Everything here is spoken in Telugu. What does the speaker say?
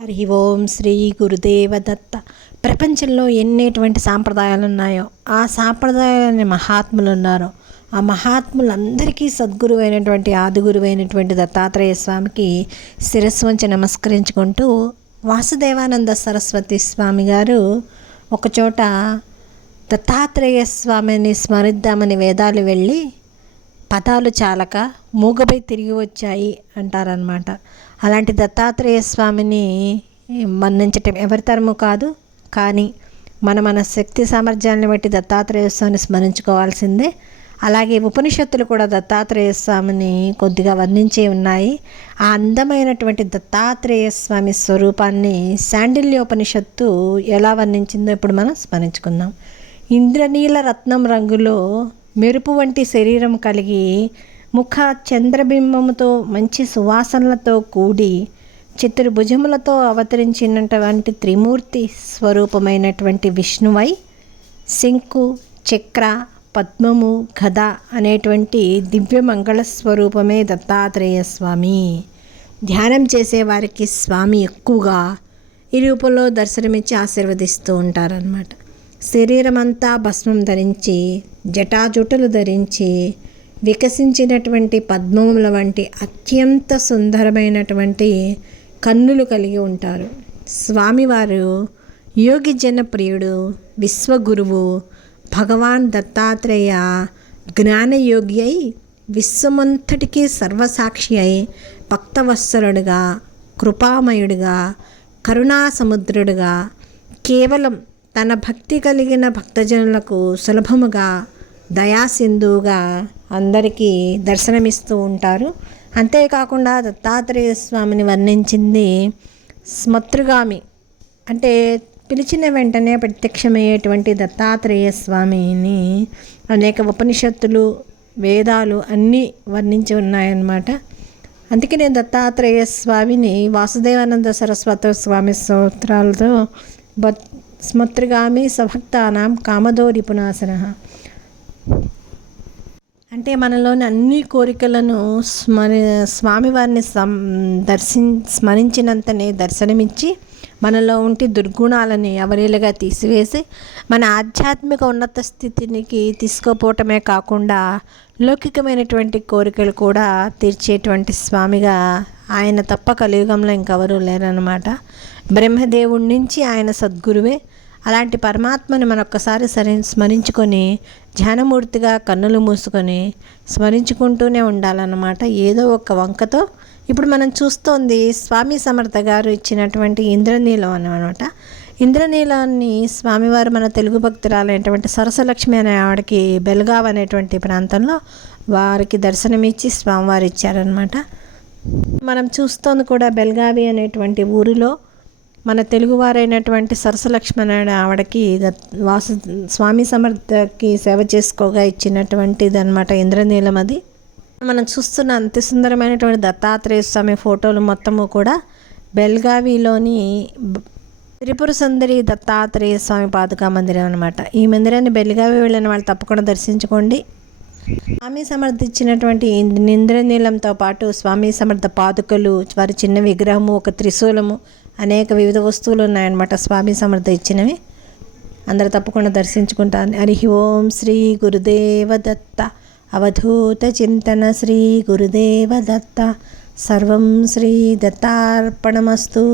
హరి ఓం శ్రీ గురుదేవ దత్త. ప్రపంచంలో ఎన్నేటువంటి సాంప్రదాయాలు ఉన్నాయో ఆ సాంప్రదాయాలని మహాత్ములు ఉన్నారో ఆ మహాత్ములందరికీ సద్గురువైనటువంటి ఆదిగురువైనటువంటి దత్తాత్రేయ స్వామికి శిరస్సు వంచి నమస్కరించుకుంటూ వాసుదేవానంద సరస్వతి స్వామి గారు ఒకచోట దత్తాత్రేయ స్వామిని స్మరిద్దామని వేదాలు వెళ్ళి పదాలు చాలక మూగపై తిరిగి వచ్చాయి అంటారనమాట. అలాంటి దత్తాత్రేయ స్వామిని మన్నించటం ఎవరి తరము కాదు, కానీ మన శక్తి సామర్థ్యాన్ని బట్టి దత్తాత్రేయ స్వామిని స్మరించుకోవాల్సిందే. అలాగే ఉపనిషత్తులు కూడా దత్తాత్రేయ స్వామిని కొద్దిగా వర్ణించే ఉన్నాయి. ఆ అందమైనటువంటి దత్తాత్రేయ స్వామి స్వరూపాన్ని శాండిల్యోపనిషత్తు ఎలా వర్ణించిందో ఇప్పుడు మనం స్మరించుకుందాం. ఇంద్రనీల రత్నం రంగులో మెరుపు వంటి శరీరం కలిగి ముఖ చంద్రబింబముతో మంచి సువాసనలతో కూడి చతుర్భుజములతో అవతరించినటువంటి త్రిమూర్తి స్వరూపమైనటువంటి విష్ణువై శంకు చక్ర పద్మము గద అనేటువంటి దివ్య మంగళ స్వరూపమే దత్తాత్రేయ స్వామి. ధ్యానం చేసేవారికి స్వామి ఎక్కువగా ఈ రూపంలో దర్శనమిచ్చి ఆశీర్వదిస్తూ ఉంటారన్నమాట. శరీరం అంతా భస్మం ధరించి జటాజుటలు ధరించి వికసించినటువంటి పద్మముల వంటి అత్యంత సుందరమైనటువంటి కన్నులు కలిగి ఉంటారు. స్వామివారు యోగి జనప్రియుడు, విశ్వగురువు భగవాన్ దత్తాత్రేయ జ్ఞానయోగి అయి విశ్వమంతటికీ సర్వసాక్షి అయి భక్తవత్సలుడుగా, కృపామయుడిగా, కరుణాసముద్రుడుగా కేవలం తన భక్తి కలిగిన భక్తజనులకు సులభముగా దయాసింధువుగా అందరికీ దర్శనమిస్తూ ఉంటారు. అంతేకాకుండా దత్తాత్రేయ స్వామిని వర్ణించింది స్మతృగామి, అంటే పిలిచిన వెంటనే ప్రత్యక్షమయ్యేటువంటి దత్తాత్రేయ స్వామిని అనేక ఉపనిషత్తులు వేదాలు అన్నీ వర్ణించి ఉన్నాయన్నమాట. అందుకే నేను దత్తాత్రేయ స్వామిని వాసుదేవానంద సరస్వతి స్వామి స్తోత్రాలతో స్మతృగామి సభక్తానాం కామదోరి పునాసన, అంటే మనలోని అన్ని కోరికలను స్వామివారిని స్మరించినంతనే దర్శనమిచ్చి మనలో ఉంటే దుర్గుణాలని అవలీలగా తీసివేసి మన ఆధ్యాత్మిక ఉన్నత స్థితికి తీసుకుపోవటమే కాకుండా లౌకికమైనటువంటి కోరికలు కూడా తీర్చేటువంటి స్వామిగా ఆయన తప్ప కలియుగంలో ఇంకెవరూ లేరన్నమాట. బ్రహ్మదేవుడి నుంచి ఆయన సద్గురువే. అలాంటి పరమాత్మని మనొక్కసారి స్మరించుకొని ధ్యానమూర్తిగా కన్నులు మూసుకొని స్మరించుకుంటూనే ఉండాలన్నమాట. ఏదో ఒక వంకతో ఇప్పుడు మనం చూస్తోంది స్వామి సమర్థ గారు ఇచ్చినటువంటి ఇంద్రనీలం అన్నమాట. ఇంద్రనీలాన్ని స్వామివారు మన తెలుగు భక్తురాలైనటువంటి సరసలక్ష్మి అనే ఆవిడకి బెల్గావ్ అనేటువంటి ప్రాంతంలో వారికి దర్శనమిచ్చి స్వామివారు ఇచ్చారనమాట. మనం చూస్తోంది కూడా బెల్గావి అనేటువంటి ఊరిలో మన తెలుగువారైనటువంటి సరసలక్ష్మి అనే ఆవిడకి స్వామి సమర్థకి సేవ చేసుకోగా ఇచ్చినటువంటిది అనమాట ఇంద్రనీలం. అది మనం చూస్తున్న అతి సుందరమైనటువంటి దత్తాత్రేయ స్వామి ఫోటోలు మొత్తము కూడా బెల్గావిలోని త్రిపుర సుందరి దత్తాత్రేయ స్వామి పాదుకా మందిరం అనమాట. ఈ మందిరాన్ని బెల్గావి వెళ్ళిన వాళ్ళు తప్పకుండా దర్శించుకోండి. స్వామి సమర్థ ఇచ్చినటువంటి ఇంద్రనీలంతో పాటు స్వామి సమర్థ పాదుకలు, వారి చిన్న విగ్రహము, ఒక త్రిశూలము, అనేక వివిధ వస్తువులు ఉన్నాయన్నమాట స్వామి సమర్థ ఇచ్చినవి. అందరూ తప్పకుండా దర్శించుకుంటారు. హరి ఓం శ్రీ గురుదేవ దత్త. అవధూత చింతన శ్రీ గురుదేవ దత్త. సర్వం శ్రీ దత్తార్పణమస్తు.